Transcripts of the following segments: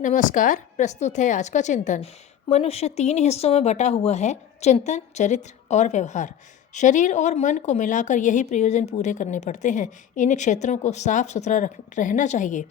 नमस्कार। प्रस्तुत है आज का चिंतन। मनुष्य 3 हिस्सों में बटा हुआ है: चिंतन, चरित्र और व्यवहार। शरीर और मन को मिलाकर यही प्रयोजन पूरे करने पड़ते हैं। इन क्षेत्रों को साफ सुथरा रहना चाहिए।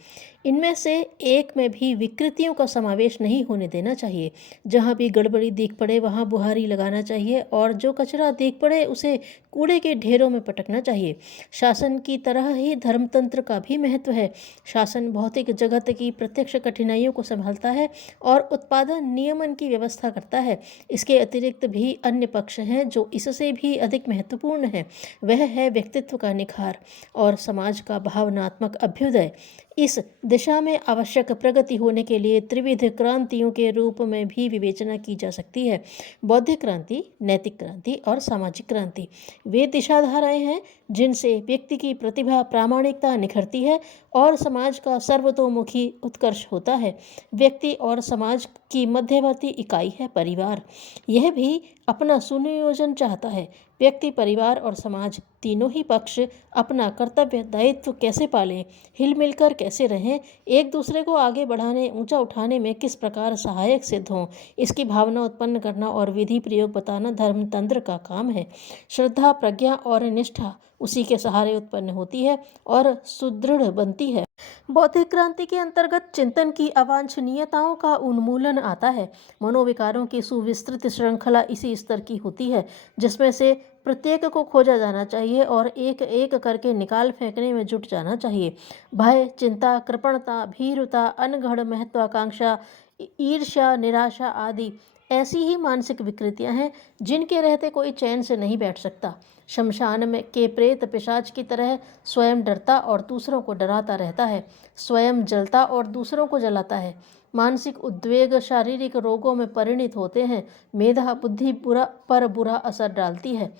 इनमें से एक में भी विकृतियों का समावेश नहीं होने देना चाहिए। जहाँ भी गड़बड़ी दिख पड़े वहाँ बुहारी लगाना चाहिए और जो कचरा दिख पड़े उसे कूड़े के ढेरों में पटकना चाहिए। शासन की तरह ही धर्मतंत्र का भी महत्व है। शासन भौतिक जगत की प्रत्यक्ष कठिनाइयों को संभालता है और उत्पादन नियमन की व्यवस्था करता है। इसके अतिरिक्त भी अन्य पक्ष हैं जो इससे भी अधिक महत्वपूर्ण है। वह है व्यक्तित्व का निखार और समाज का भावनात्मक अभ्युदय। इस दिशा में आवश्यक प्रगति होने के लिए त्रिविध क्रांतियों के रूप में भी विवेचना की जा सकती है: बौद्धिक क्रांति, नैतिक क्रांति और सामाजिक क्रांति। वे दिशाधाराएं हैं जिनसे व्यक्ति की प्रतिभा, प्रामाणिकता निखरती है और समाज का सर्वतोमुखी उत्कर्ष होता है। व्यक्ति और समाज की मध्यवर्ती इकाई है परिवार। यह भी अपना सुनियोजन चाहता है। व्यक्ति, परिवार और समाज तीनों ही पक्ष अपना कर्तव्य दायित्व कैसे पालें, हिल मिलकर कैसे रहें, एक दूसरे को आगे बढ़ाने, ऊंचा उठाने में किस प्रकार सहायक सिद्ध हों, इसकी भावना उत्पन्न करना और विधि प्रयोग बताना धर्मतंत्र का काम है। श्रद्धा, प्रज्ञा और निष्ठा उसी के सहारे उत्पन्न होती है और सुदृढ़ बनती है। बौद्धिक क्रांति के अंतर्गत चिंतन की अवांछनीयताओं का उन्मूलन आता है। मनोविकारों की सुविस्तृत श्रृंखला इसी स्तर की होती है जिसमें से प्रत्येक को खोजा जाना चाहिए और एक एक करके निकाल फेंकने में जुट जाना चाहिए। भय, चिंता, कृपणता, भीरुता, अनगढ़ महत्वाकांक्षा, ईर्ष्या, निराशा आदि ऐसी ही मानसिक विकृतियां हैं जिनके रहते कोई चैन से नहीं बैठ सकता। शमशान में के प्रेत पिशाच की तरह स्वयं डरता और दूसरों को डराता रहता है, स्वयं जलता और दूसरों को जलाता है। मानसिक उद्वेग शारीरिक रोगों में परिणत होते हैं। मेधा बुद्धि पर बुरा असर डालती है,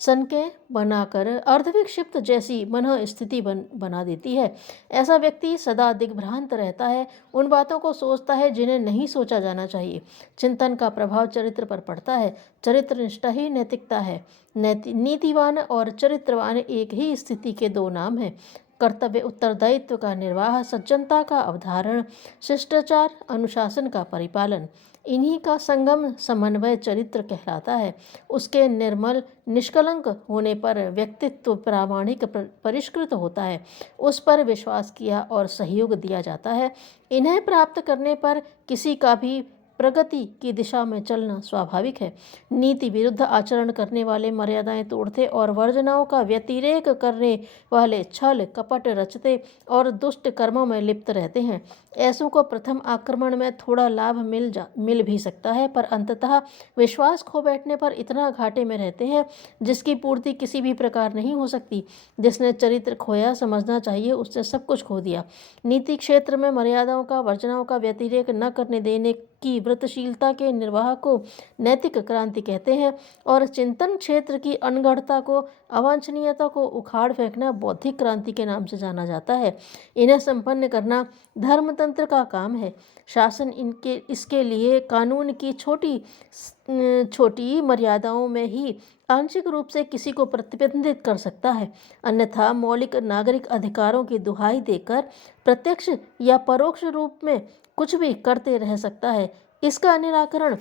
सनकें बनाकर अर्धविक्षिप्त जैसी मन स्थिति बना देती है। ऐसा व्यक्ति सदा दिग्भ्रांत रहता है, उन बातों को सोचता है जिन्हें नहीं सोचा जाना चाहिए। चिंतन का प्रभाव चरित्र पर पड़ता है। चरित्र निष्ठा ही नैतिकता है। नीतिवान और चरित्रवान एक ही स्थिति के दो नाम हैं। कर्तव्य उत्तरदायित्व का निर्वाह, सज्जनता का अवधारण, शिष्टाचार अनुशासन का परिपालन, इन्हीं का संगम समन्वय चरित्र कहलाता है। उसके निर्मल निष्कलंक होने पर व्यक्तित्व प्रामाणिक परिष्कृत होता है। उस पर विश्वास किया और सहयोग दिया जाता है। इन्हें प्राप्त करने पर किसी का भी प्रगति की दिशा में चलना स्वाभाविक है। नीति विरुद्ध आचरण करने वाले मर्यादाएं तोड़ते और वर्जनाओं का व्यतिरेक करने वाले छल कपट रचते और दुष्ट कर्मों में लिप्त रहते हैं। ऐसों को प्रथम आक्रमण में थोड़ा लाभ मिल भी सकता है, पर अंततः विश्वास खो बैठने पर इतना घाटे में रहते हैं जिसकी पूर्ति किसी भी प्रकार नहीं हो सकती। जिसने चरित्र खोया, समझना चाहिए उसने सब कुछ खो दिया। नीति क्षेत्र में मर्यादाओं का, वर्जनाओं का व्यतिरेक न करने देने की व्रतशीलता के निर्वाह को नैतिक क्रांति कहते हैं और चिंतन क्षेत्र की अनगढ़ता को, अवांछनीयता को उखाड़ फेंकना बौद्धिक क्रांति के नाम से जाना जाता है। इन्हें संपन्न करना धर्मतंत्र का काम है। शासन इसके लिए कानून की छोटी छोटी मर्यादाओं में ही आंशिक रूप से किसी को प्रतिबंधित कर सकता है, अन्यथा मौलिक नागरिक अधिकारों की दुहाई देकर प्रत्यक्ष या परोक्ष रूप में कुछ भी करते रह सकता है। इसका निराकरण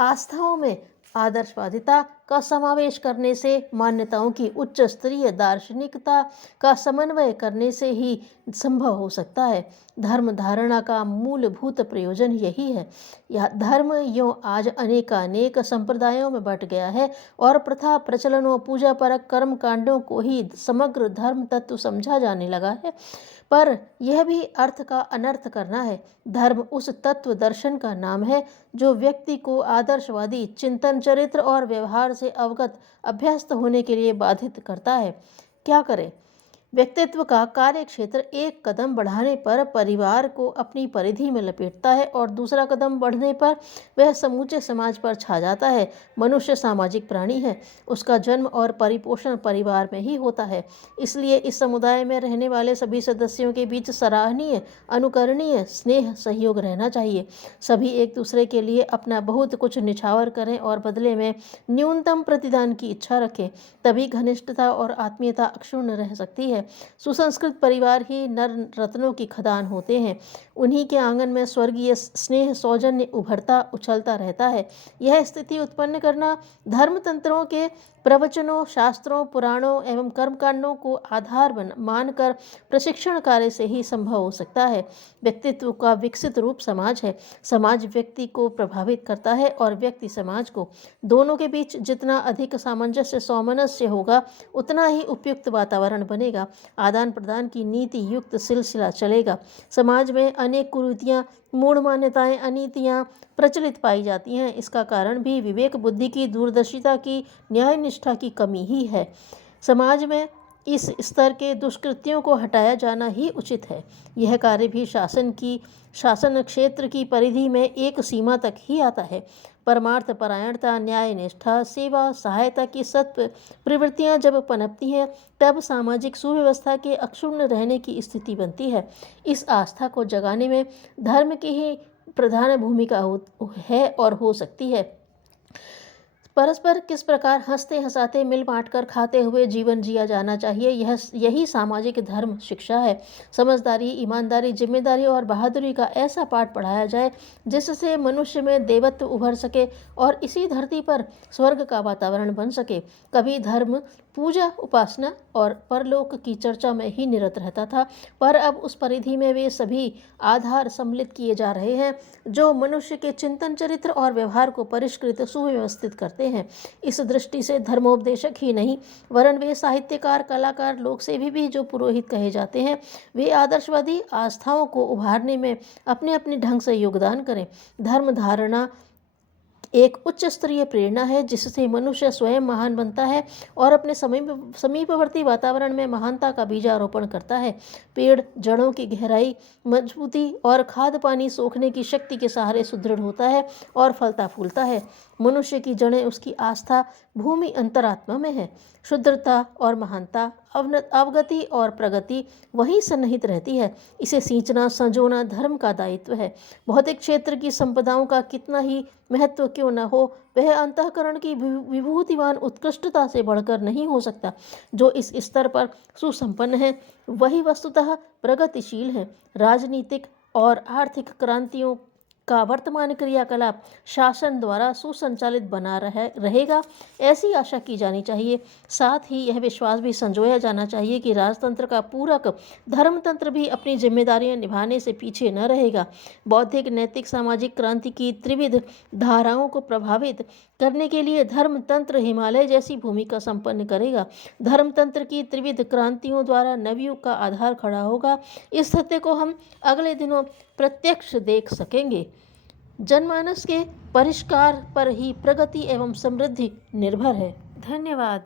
आस्थाओं में आदर्शवादिता का समावेश करने से, मान्यताओं की उच्च स्तरीय दार्शनिकता का समन्वय करने से ही संभव हो सकता है। धर्म धारणा का मूलभूत प्रयोजन यही है। यह धर्म यों आज अनेकानेक संप्रदायों में बट गया है और प्रथा, प्रचलनों, पूजा परक कर्म कांडों को ही समग्र धर्म तत्व समझा जाने लगा है, पर यह भी अर्थ का अनर्थ करना है। धर्म उस तत्व दर्शन का नाम है जो व्यक्ति को आदर्शवादी चिंतन, चरित्र और व्यवहार से अवगत, अभ्यस्त होने के लिए बाधित करता है। क्या करें? व्यक्तित्व का कार्य क्षेत्र एक कदम बढ़ाने पर परिवार को अपनी परिधि में लपेटता है और दूसरा कदम बढ़ने पर वह समूचे समाज पर छा जाता है। मनुष्य सामाजिक प्राणी है। उसका जन्म और परिपोषण परिवार में ही होता है। इसलिए इस समुदाय में रहने वाले सभी सदस्यों के बीच सराहनीय, अनुकरणीय स्नेह, सहयोग रहना चाहिए। सभी एक दूसरे के लिए अपना बहुत कुछ निछावर करें और बदले में न्यूनतम प्रतिदान की इच्छा रखें। तभी घनिष्ठता और आत्मीयता अक्षुण्ण रह सकती है। है। सुसंस्कृत परिवार ही नर रत्नों की खदान होते हैं। उन्हीं के आंगन में स्वर्गीय स्नेह सौजन्य उभरता उछलता रहता है। यह स्थिति उत्पन्न करना धर्मतंत्रों के प्रवचनों, शास्त्रों, पुराणों एवं कर्मकांडों को आधार मानकर प्रशिक्षण कार्य से ही संभव हो सकता है। व्यक्तित्व का विकसित रूप समाज है। समाज व्यक्ति को प्रभावित करता है और व्यक्ति समाज को। दोनों के बीच जितना अधिक सामंजस्य सौमनस्य होगा, उतना ही उपयुक्त वातावरण बनेगा। आदान प्रदान की नीति युक्त सिलसिला चलेगा। समाज में अनेक कुरीतियाँ, मूढ़ मान्यताएं, अनीतियाँ प्रचलित पाई जाती हैं। इसका कारण भी विवेक बुद्धि की दूरदर्शिता की, न्याय निष्ठा की कमी ही है। समाज में इस स्तर के दुष्कृत्यों को हटाया जाना ही उचित है। यह कार्य भी शासन क्षेत्र की परिधि में एक सीमा तक ही आता है। परमार्थ परायणता, न्याय निष्ठा, सेवा, सहायता की सत्व प्रवृत्तियां जब पनपती हैं, तब सामाजिक सुव्यवस्था के अक्षुण्ण रहने की स्थिति बनती है। इस आस्था को जगाने में धर्म की ही प्रधान भूमिका है और हो सकती है। परस्पर किस प्रकार हंसते हंसाते मिल बांट कर खाते हुए जीवन जिया जाना चाहिए, यही सामाजिक धर्म शिक्षा है। समझदारी, ईमानदारी, जिम्मेदारी और बहादुरी का ऐसा पाठ पढ़ाया जाए जिससे मनुष्य में देवत्व उभर सके और इसी धरती पर स्वर्ग का वातावरण बन सके। कभी धर्म पूजा, उपासना और परलोक की चर्चा में ही निरत रहता था, पर अब उस परिधि में वे सभी आधार सम्मिलित किए जा रहे हैं जो मनुष्य के चिंतन, चरित्र और व्यवहार को परिष्कृत सुव्यवस्थित करते हैं। इस दृष्टि से धर्मोपदेशक ही नहीं, वरन वे साहित्यकार, कलाकार, लोकसेवी भी जो पुरोहित कहे जाते हैं, वे आदर्शवादी आस्थाओं को उभारने में अपने अपने ढंग से योगदान करें। धर्म धारणा एक उच्च स्तरीय प्रेरणा है जिससे मनुष्य स्वयं महान बनता है और अपने समीपवर्ती वातावरण में महानता का बीजारोपण करता है। पेड़ जड़ों की गहराई, मजबूती और खाद पानी सोखने की शक्ति के सहारे सुदृढ़ होता है और फलता फूलता है। मनुष्य की जड़ें उसकी आस्था भूमि अंतरात्मा में है। शुद्धता और महानता, अवगति और प्रगति वहीं सन्निहित रहती है। इसे सींचना, संजोना धर्म का दायित्व है। भौतिक क्षेत्र की संपदाओं का कितना ही महत्व क्यों न हो, वह अंतःकरण की विभूतिवान उत्कृष्टता से बढ़कर नहीं हो सकता। जो इस स्तर पर सुसंपन्न है, वही वस्तुतः प्रगतिशील है। राजनीतिक और आर्थिक क्रांतियों का वर्तमान क्रियाकलाप शासन द्वारा सुसंचालित बना रहेगा, ऐसी आशा की जानी चाहिए। साथ ही यह विश्वास भी संजोया जाना चाहिए कि राजतंत्र का पूरक धर्मतंत्र भी अपनी जिम्मेदारियां निभाने से पीछे न रहेगा। बौद्धिक, नैतिक, सामाजिक क्रांति की त्रिविध धाराओं को प्रभावित करने के लिए धर्मतंत्र हिमालय जैसी भूमिका संपन्न करेगा। धर्मतंत्र की त्रिविध क्रांतियों द्वारा नवयुग का आधार खड़ा होगा। इस सत्य को हम अगले दिनों प्रत्यक्ष देख सकेंगे। जनमानस के परिष्कार पर ही प्रगति एवं समृद्धि निर्भर है। धन्यवाद।